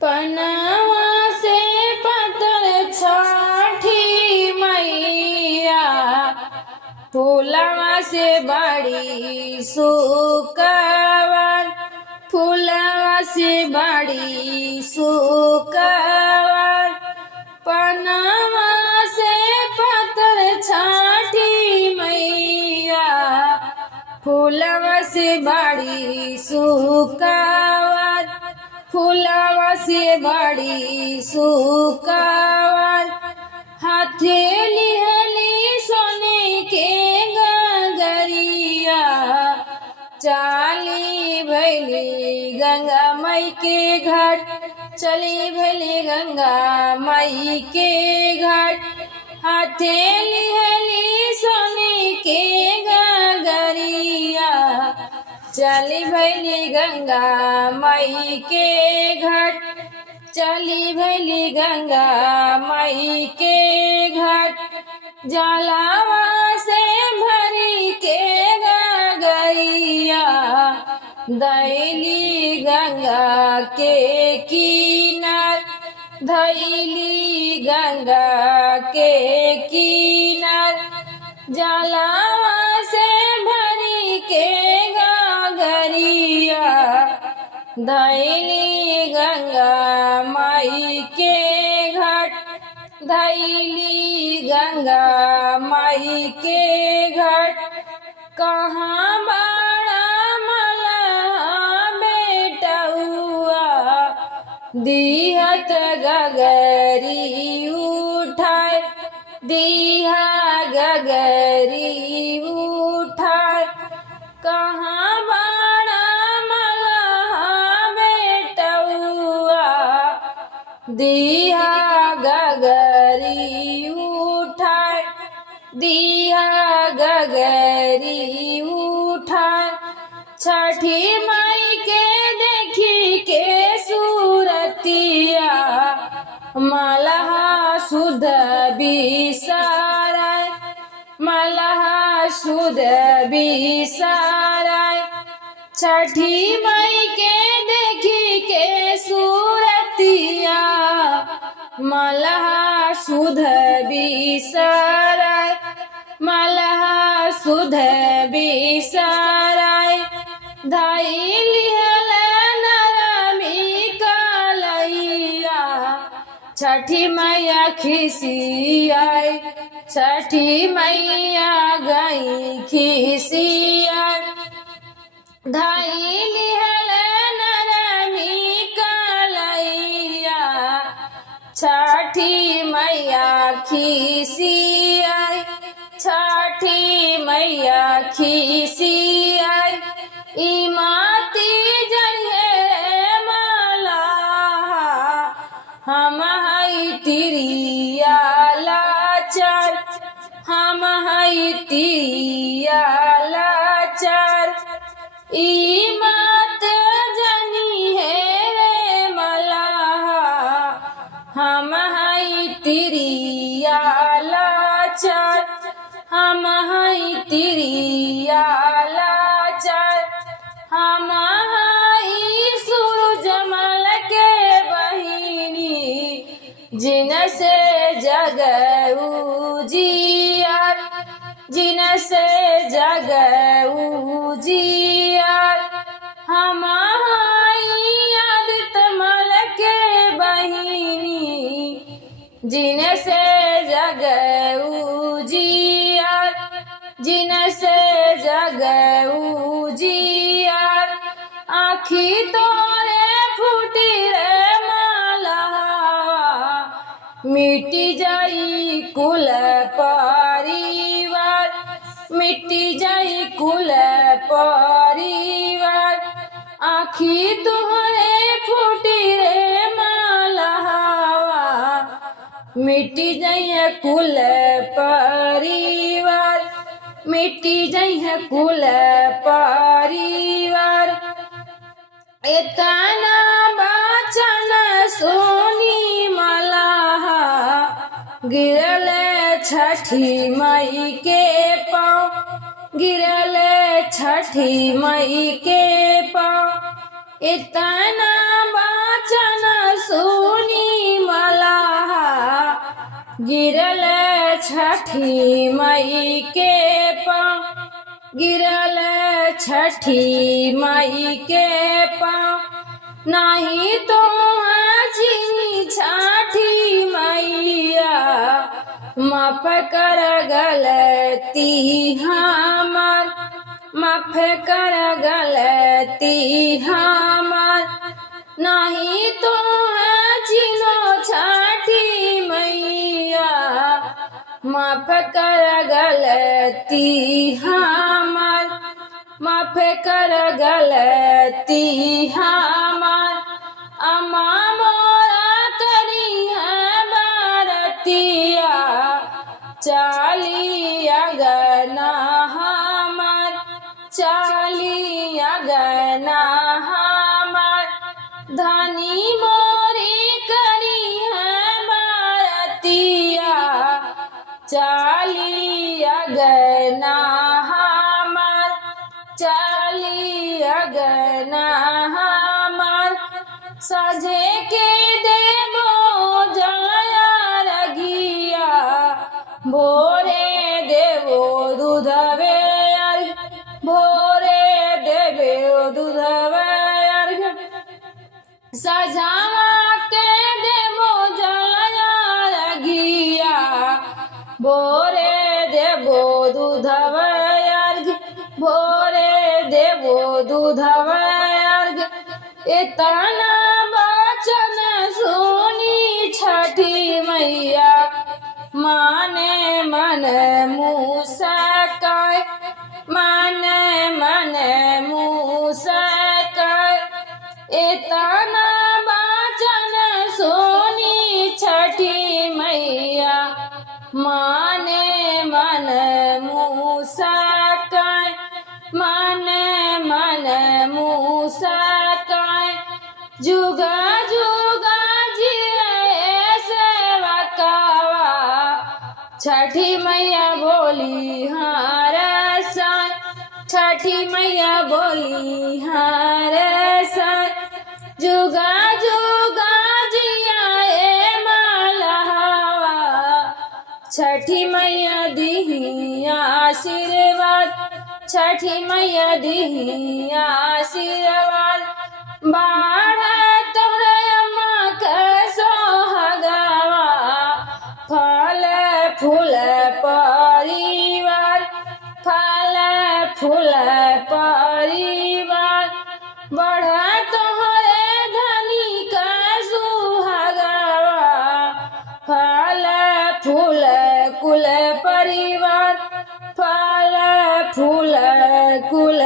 पनवा से पतर छठी मैया, फूलवा से बड़ी सुकवन, फूलवा से बड़ी सुकवन। पनवा से पतर छठी मैया, फूलवा से बड़ी सुकवन, फूलवा से बड़ी सुकवन। हथेली हली सोने के गगरिया, चाली भैली गंगा मई के घाट, चली भैली गंगा मई के घाट। हथेली हली सोने के गगरिया, चली भैली गंगा मई के घाट, चली भैली गंगा मई के घाट। जलावा से भरी के गगरिया, दैली गंगा के किनार, धैली गंगा के किनार। जलावा से भरी के गगरिया, धैली गंगा माई के घाट, धैली गंगा माई के घाट। कहाँ बाड़ा मला बेटउआ, दिहत गगरी उठाए, दिहा गगरी उठाए। कहाँ बाड़ा मला बेटउआ, दिहा गगरी उठाए, दिहा गगरी उठाए। छठी माई के देखी के सूरतिया, मलहा सुध बिसराय, मलहा सुध बिसराय। छठी माई के देखी के सूरतिया, मलहा सुध बिसराय, मलहा सुध बिसराय। धैली हल नरमी कलैया, छठी मैया खिसियाई, छठी मैया गई खिसियाई। धैली हल नरमी कलैया, छठी मैया खिसियाई, छठी मैया खिसियाई। इमाती जहे मलाहा, हम हई तिरिया लाचार, हम हई तिरिया लाचार। इमत जनी है रे मलाहा, हम हई तिरिया लाचार, हम हई तिरिया लाचार। हम हई सूरजमल के बहिनी, जिन से जग उजियार, जिन से जग उजियार। हम हई आदितमल के बहिनी, जिन से जग उजियार, जिन से जग उजियार। आखी तोरे फूटी रे मलहा, मिटी जाई कुल परिवार, मिटी जाई कुल परिवार। आखी तोरे फूटी रे मलहा, मिटी जाई कुल परिवार, मिटी जाई कुल परिवार। इतना बचन सोनी मलहा, गिरल छठी मई के पाँव, गिरल छठी मई के पाँव। इतना बचन गिरल छठी मई के पाँव, गिरल छठी मई के पाँव, नहीं तो चीनी छठी मैया, माफ कर गलती हमार, माफ कर गलती हमार, नहीं तो चीनो छठी मैया, माफ कर गलती हमार, माफ कर गलती हमार। अम्मा मोरा करी है बारतिया, चाली अगना हमार, चाली अगना हमार, धनी मोरी करी है बारतिया, चाली अगना हमार, चाली अगना हमार। सजे के देवो जया रगिया, भोरे देवो दूधवे अर्घ, भोरे देवो दूधवे अर्घ, सजावा के देवो जया रगिया, भोरे देवो दूधवे अर्घ, भोरे देवो दूधवे अर्घ। इतना वचन सुनी छठी मैया, माने मन मुस्काए, माने मन मुस्काए। इतना वचन सुनी छठी मैया, माने मन मुस्काए, माने मन मुस्काए। जुगा जुगा जिए सेवकावा, छठी मैया बोली हार साय, छठी मैया बोली हार साय। जुगा जुगा जियाए मालहावा, छठी मैया दिही आशीर्वाद, छठी मैया दिही आशीर्वाद। बाढ़ तोहरे अम्मा के सोहगावा, फल फूल परिवार, फल फूल परिवार। बढ़ तोहरे धनी का सुहागावा, फल फूल कुल परिवार, फल फूल कुल